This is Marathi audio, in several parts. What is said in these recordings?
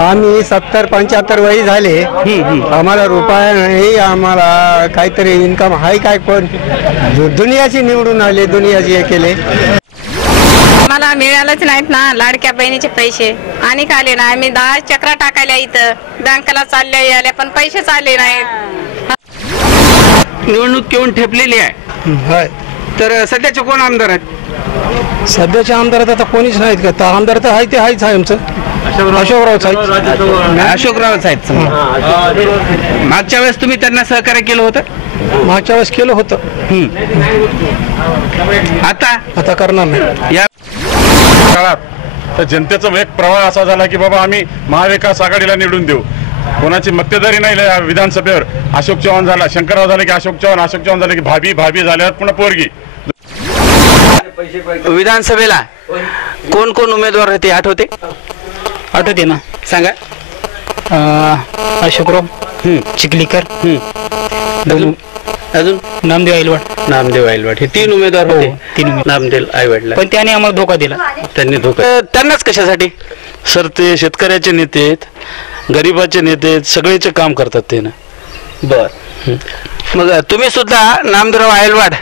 आम्ही 70-75 वय झाले, आम्हाला रुपया नाही, आम्हाला काहीतरी इन्कम आहे काय, पण दुनियाची निवडून आले, दुनियाची हे केले, मला मिळालंच नाहीत ना लाडक्या बहिणीचे पैसे आणि आले ना. आम्ही 10 चक्रा टाकायला इथं बँकेला चालल्या यायला, पण पैसेच आले नाहीत. निवडणूक येऊन ठेपलेली आहे, तर सध्याचे कोण आमदार आहेत? सध्याचे आमदार आता कोणीच नाहीत का? आमदार तर आहे ते आहेच आहे आमचं अशोकराव साहेब. अशोकरावच आहेत. मागच्या वेळेस तुम्ही त्यांना सहकार्य केलं होतं? मागच्या वेळेस केलं होतं, आता करणार नाही. या काळात तर जनतेचा एक प्रवाह असा झाला की बाबा आम्ही महाविकास आघाडीला निवडून देऊ. कोणाची मक्तेदारी नाही विधानसभेवर. अशोक चव्हाण झाला, शंकरराव झाले की अशोक चव्हाण झाले की भाभी झाल्यावर पुन्हा पोरगी. विधानसभेला कोण कोण उमेदवार होते आठवते? आठवते ना, सांगा. अशोकराव चिखलीकर, अजून नामदेव आईलवाड हे 3 उमेदवार होते. 3 नामदेव आईवडला, पण त्याने आम्हाला धोका दिला. त्यांनी धोका. त्यांनाच कशासाठी? सर ते शेतकऱ्याचे नेते आहेत, गरीबाचे नेते आहेत, सगळेचे काम करतात ते ना. बर. मग तुम्ही सुद्धा नामदेवराव आयलवाड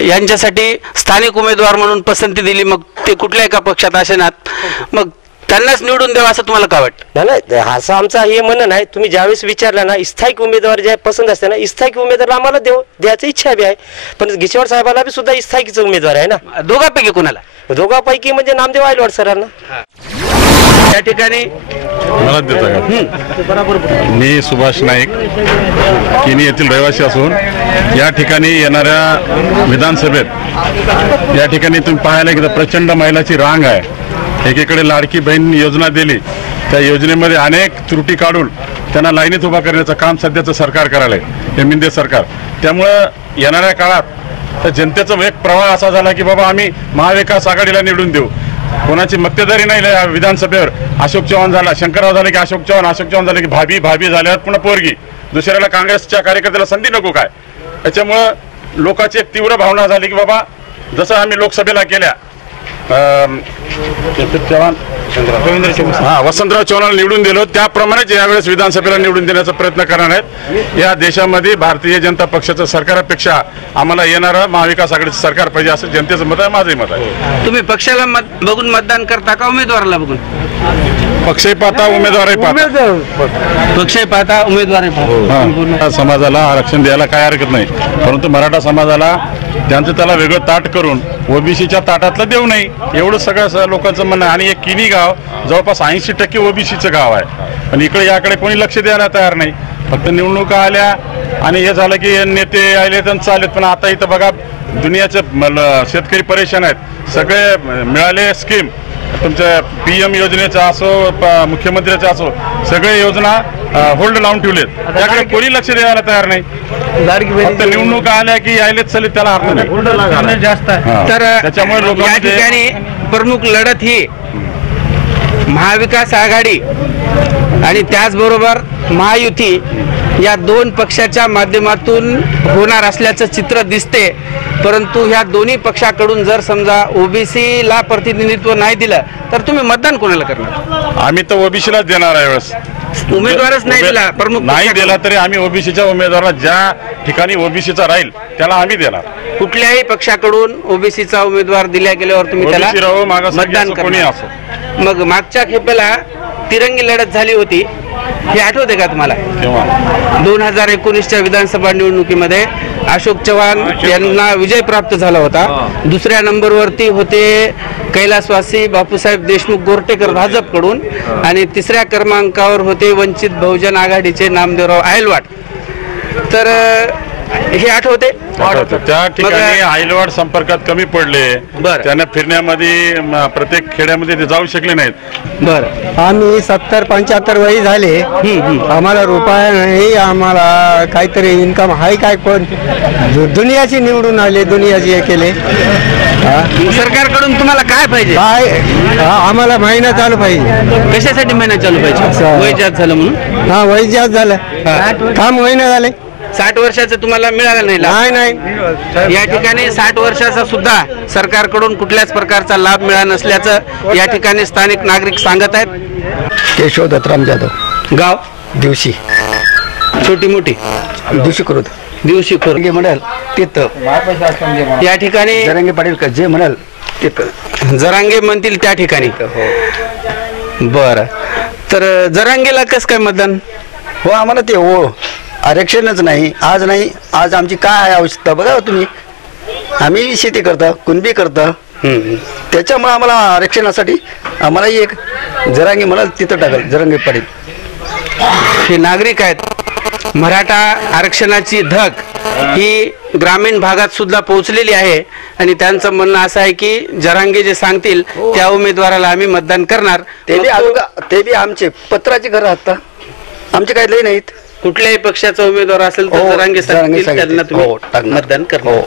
यांच्यासाठी स्थानिक उमेदवार म्हणून पसंती दिली. मग ते कुठल्या एका पक्षात असेनात, मग त्यांनाच निवडून द्यावा असं तुम्हाला काय वाटतं? नाही, असं आमचं हे म्हणणं नाही. तुम्ही ज्यावेळेस विचारला ना, स्थायिक उमेदवार जे पसंत असते ना, स्थायिक उमेदवार आम्हाला द्यायची इच्छा बी आहे, पण गिचवाड साहेबाला बी सुद्धा स्थायिकचा उमेदवार आहे ना. दोघांपैकी कोणाला? दोघांपैकी म्हणजे नामदेव आईलवाड सरांना. या ठिकाणी मला देता का? मी सुभाष नाईक, किनी येथील रहिवासी असून या ठिकाणी येणाऱ्या विधानसभेत या ठिकाणी तुम्ही पाहायला की प्रचंड महिलाची रांग आहे. एकीकडे लाडकी बहीण योजना दिली, त्या योजनेमध्ये अनेक त्रुटी काढून त्यांना लाईनीत उभा करण्याचं काम सध्याचं सरकार करायला आहे, हे मिंदे सरकार. त्यामुळं येणाऱ्या काळात तर जनतेचा एक प्रवाह असा झाला की बाबा आम्ही महाविकास आघाडीला निवडून देऊ. कोणाची मक्तेदारी नाही विधानसभेवर. अशोक चव्हाण झाला, शंकरराव झाले की अशोक चव्हाण झाले की भाभी झाल्यावर पुन्हा पोरगी. दुसऱ्याला काँग्रेसच्या कार्यकर्त्याला संधी नको काय? त्याच्यामुळं लोकांची एक तीव्र भावना झाली की बाबा जसं आम्ही लोकसभेला केल्या वसंतराव चव्हाणाला निवडून दिलो, त्याप्रमाणेच यावेळेस विधानसभेला निवडून देण्याचा प्रयत्न करणार आहेत. या देशामध्ये भारतीय जनता पक्षाचं सरकारपेक्षा आम्हाला येणारं महाविकास आघाडीचं सरकार पाहिजे असं जनतेचं मत आहे, माझंही मत आहे. तुम्ही पक्षाला बघून मतदान करता का उमेदवाराला बघून? पक्षही पाहता, उमेदवारही पाहता. पक्षही पाहता, उमेदवारही पाहता. समाजाला आरक्षण द्यायला काय हरकत नाही, परंतु मराठा समाजाला त्यांचं त्याला वेगळं ताट करून ओबीसीच्या ताटातलं देऊ नये एवढं सगळं लोकांचं म्हणणं आहे. आणि एक किनी गाव जवळपास 80% ओबीसीचं गाव आहे, पण इकडे याकडे कोणी लक्ष द्यायला तयार नाही. फक्त निवडणुका आल्या आणि हे झालं की नेते आले त्यांचं आलेत. पण आता इथं बघा दुनियाचे शेतकरी परेशान आहेत. सगळे मिळाले स्कीम, तुमच्या PM योजनेचं असो, मुख्यमंत्र्याचं असो, सगळे योजना होल्ड लावून ठेवलेत. त्याकडे कोणी लक्ष द्यायला तयार नाही. फक्त निवडणुका आल्या की यायलेच चालेल, त्याला अर्थ नाही जास्त. तर त्याच्यामुळे या ठिकाणी प्रमुख लढत ही महाविकास आघाडी आणि त्याचबरोबर महायुती या 2 पक्षाच्या माध्यमातून होणार असल्याचं चित्र दिसते. परंतु ह्या दोन्ही पक्षाकडून जर समजा ओबीसीला प्रतिनिधित्व नाही दिलं तर तुम्ही मतदान कोणाला करणार? आम्ही तर ओबीसीलाच देणार आहे. वेळेस उमेदवारच नाही दिला, प्रमुख नाही दिला तरी आम्ही ओबीसीच्या उमेदवाराला ज्या ठिकाणी ओबीसीचा राहील त्याला आम्ही देणार. कुठल्याही पक्षाकडून ओबीसीचा उमेदवार दिल्या गेल्यावर तुम्ही त्याला मतदान करणार. मग मागच्या खेपेला तिरंगी लढत झाली होती, हे आठवते का तुम्हाला? 2019च्या विधानसभा निवडणुकीमध्ये अशोक चव्हाण यांना विजय प्राप्त झाला होता. दुसऱ्या नंबरवरती होते कैलासवासी बापूसाहेब देशमुख गोरटेकर भाजपकडून, आणि तिसऱ्या क्रमांकावर होते वंचित बहुजन आघाडीचे नामदेवराव आयलवाड. तर हे आठवते? त्या ठिकाणी आयलवाड संपर्कात कमी पडले, त्यांना फिरण्यामध्ये प्रत्येक खेड्यामध्ये ते जाऊ शकले नाहीत. बरं, आम्ही 70-75 वय झाले, आम्हाला रुपया नाही, आम्हाला काहीतरी इन्कम आहे काय, पण दुनियाची निवडून आले, दुनियाची हे केले. सरकारकडून तुम्हाला काय पाहिजे? काय आम्हाला महिना चालू पाहिजे. कशासाठी महिना चालू पाहिजे? वय जास्त झालं म्हणून? हा, वय जास्त झालं, काम महिना झाले. 60 वर्षाचं तुम्हाला मिळालं नाही लाभ? नाही या ठिकाणी 60 वर्षाचा सुद्धा सरकारकडून कुठल्याच प्रकारचा लाभ मिळाला नसल्याचं या ठिकाणी स्थानिक नागरिक सांगत आहेत. केशव दत्तराम जाधव, गाव दिवशी छोटी मोठी दिवशी करू दिवशी खोर म्हणाल तिथं या ठिकाणी जरांगे पाटील का जे म्हणाल तिथं जरांगे म्हणतील त्या ठिकाणी. बर, तर जरांगेला कस काय मतदान? हो आम्हाला ते आरक्षणच नाही, आज आमची काय आवश्यकता बघा तुम्ही. आम्ही शेती करता, कुणबी करता, त्याच्यामुळे आम्हाला आरक्षणासाठी आम्हाला एक जरांगे म्हणाल तिथं टाकाल, जरांगे पाटील. हे नागरिक आहेत. मराठा आरक्षणाची धग ही ग्रामीण भागात सुद्धा पोहोचलेली आहे आणि त्यांचं म्हणणं असं आहे की जरांगे जे सांगतील त्या उमेदवाराला आम्ही मतदान करणार. ते बी आमचे पत्राचे घर राहतात, आमचे काही लई नाहीत. कुठल्याही पक्षाचा उमेदवार असेल तर जरांगे सांगतील त्यांना तुम्ही मतदान करणार.